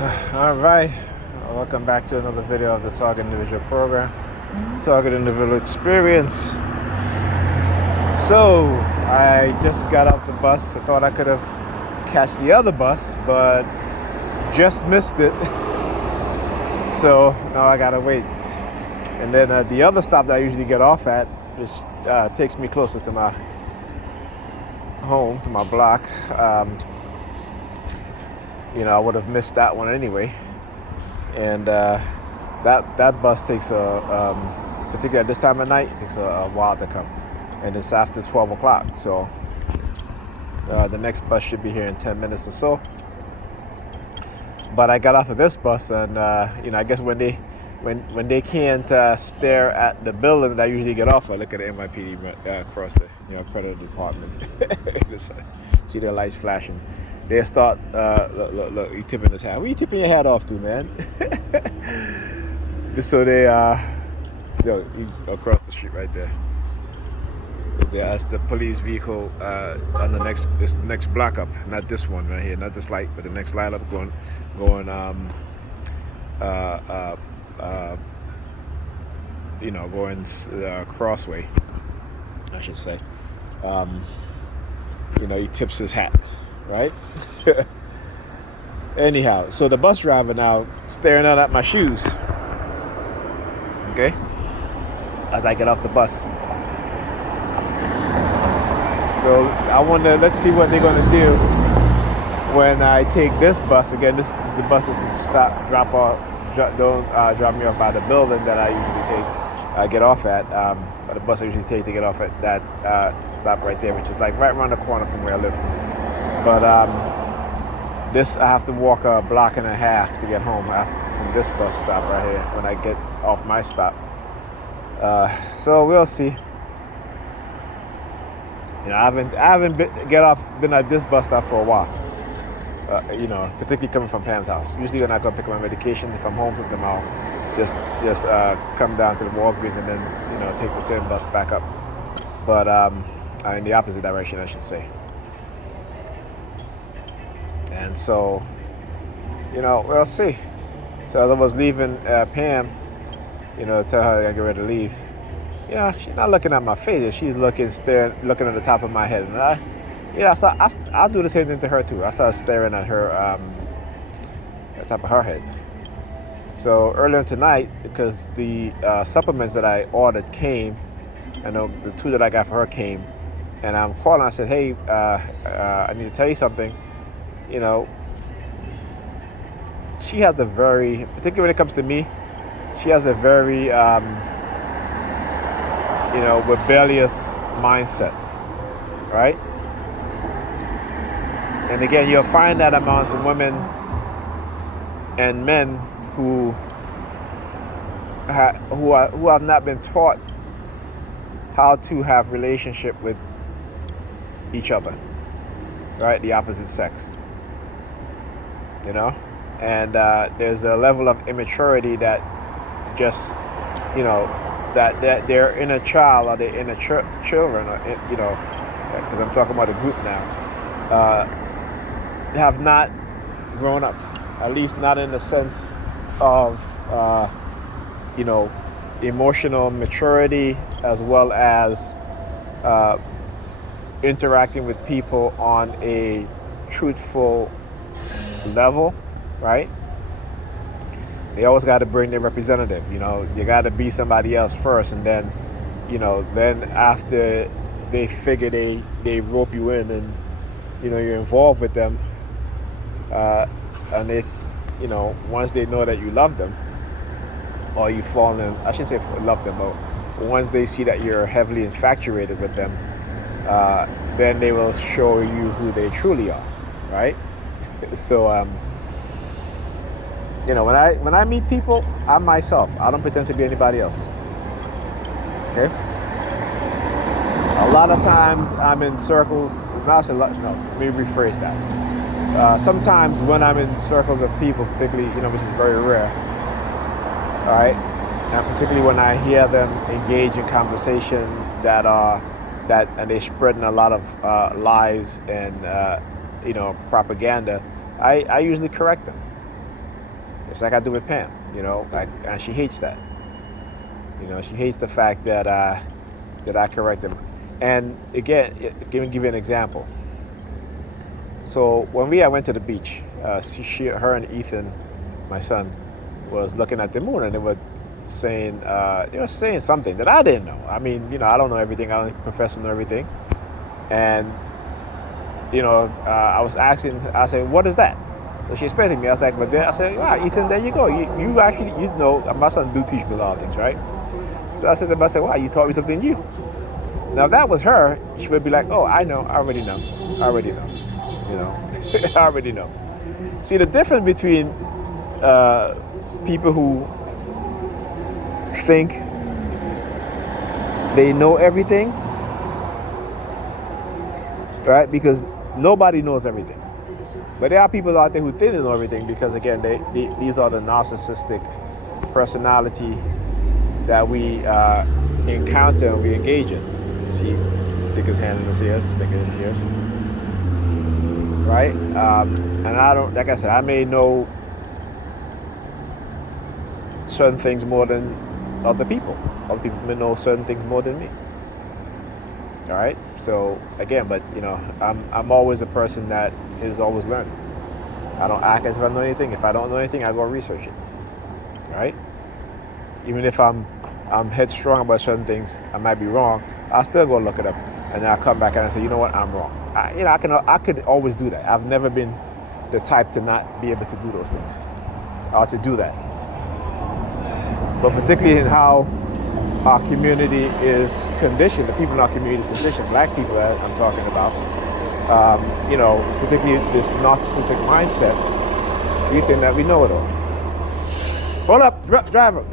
All right, welcome back to another video of the Target Individual program, Target Individual Experience. So I just got off the bus. I thought I could have catch the other bus, but just missed it. So now I gotta wait. And then the other stop that I usually get off at just takes me closer to my home, to my block. I would have missed that one anyway. And that bus takes particularly at this time of night, it takes a while to come, and it's after 12 o'clock. So the next bus should be here in 10 minutes or so. But I got off of this bus, and I guess when they can't stare at the building that I usually get off, I look at the NYPD across the predator department. Just see their lights flashing. They start look, you tipping his hat. What are you tipping your hat off to, man? Just so they across the street right there. That's the police vehicle on the next block up. Not this one right here, not this light, but the next light up going crossway, I should say. He tips his hat, right? Anyhow, so the bus driver now staring out at my shoes. Okay, as I get off the bus. So I wonder, let's see what they're gonna do when I take this bus. Again, this is the bus that's drop me off by the building that I usually take, get off at. But the bus I usually take to get off at that stop right there, which is like right around the corner from where I live. But this I have to walk a block and a half to get home from this bus stop right here when I get off my stop. So we'll see. I haven't been at this bus stop for a while. Particularly coming from Pam's house. Usually when I go pick up my medication, if I'm home with them, I'll just come down to the Walgreens and then take the same bus back up. But in the opposite direction, I should say. And so, we'll see. So as I was leaving Pam, tell her I get ready to leave. She's not looking at my face. She's looking at the top of my head. And I'll do the same thing to her too. I started staring at her, the top of her head. So earlier tonight, because the supplements that I ordered came, and the two that I got for her came, and I'm calling. I said, "Hey, I need to tell you something." She has a very, particularly when it comes to me, she has a very rebellious mindset, right? And again, you'll find that amongst women and men who have not been taught how to have relationship with each other, right? The opposite sex, and there's a level of immaturity that just, that their inner child or their inner children, because I'm talking about a group now, have not grown up, at least not in the sense of, emotional maturity, as well as interacting with people on a truthful level, right? They always got to bring their representative. You got to be somebody else first, and then, then after they figure they rope you in, and you're involved with them, and they, once they know that you love them, or you fall in, I shouldn't say love them, but once they see that you're heavily infatuated with them, then they will show you who they truly are, right? So when I meet people, I'm myself. I don't pretend to be anybody else. Okay. A lot of times I'm in circles. Let me rephrase that. Sometimes when I'm in circles of people, particularly which is very rare. All right. And particularly when I hear them engage in conversation and they're spreading a lot of lies and propaganda, I usually correct them. Just like I do with Pam, you know, and she hates that. You know, she hates the fact that I correct them. And again, let me give you an example. So when I went to the beach, her and Ethan, my son, was looking at the moon, and they were saying something that I didn't know. I mean, you know, I don't know everything. I don't profess to know everything. And you know, I was asking, I said, what is that? So she explained to me. I was like, but then I said, wow, Ethan, there you go. You actually, you know, my son do teach me a lot of things, right? So I said to him, I said, wow, you taught me something new. Now if that was her, she would be like, oh, I know, I already know, I already know, you know, I already know. See, the difference between people who think they know everything, right? Because nobody knows everything. But there are people out there who think they know everything because, again, these are the narcissistic personality that we encounter and we engage in. You see, stick his hand in his ears, finger in his ears, right? And I don't, like I said, I may know certain things more than other people. Other people may know certain things more than me. All right. So again, but you know, I'm always a person that is always learning. I don't act as if I know anything. If I don't know anything, I go research it. All right. Even if I'm headstrong about certain things, I might be wrong. I'll still go look it up, and then I'll come back and I say, you know what, I'm wrong. I could always do that. I've never been the type to not be able to do those things or to do that. But particularly in how our community is conditioned, the people in our community is conditioned, black people that I'm talking about, you know, particularly this narcissistic mindset, we think that we know it all. Hold up, driver.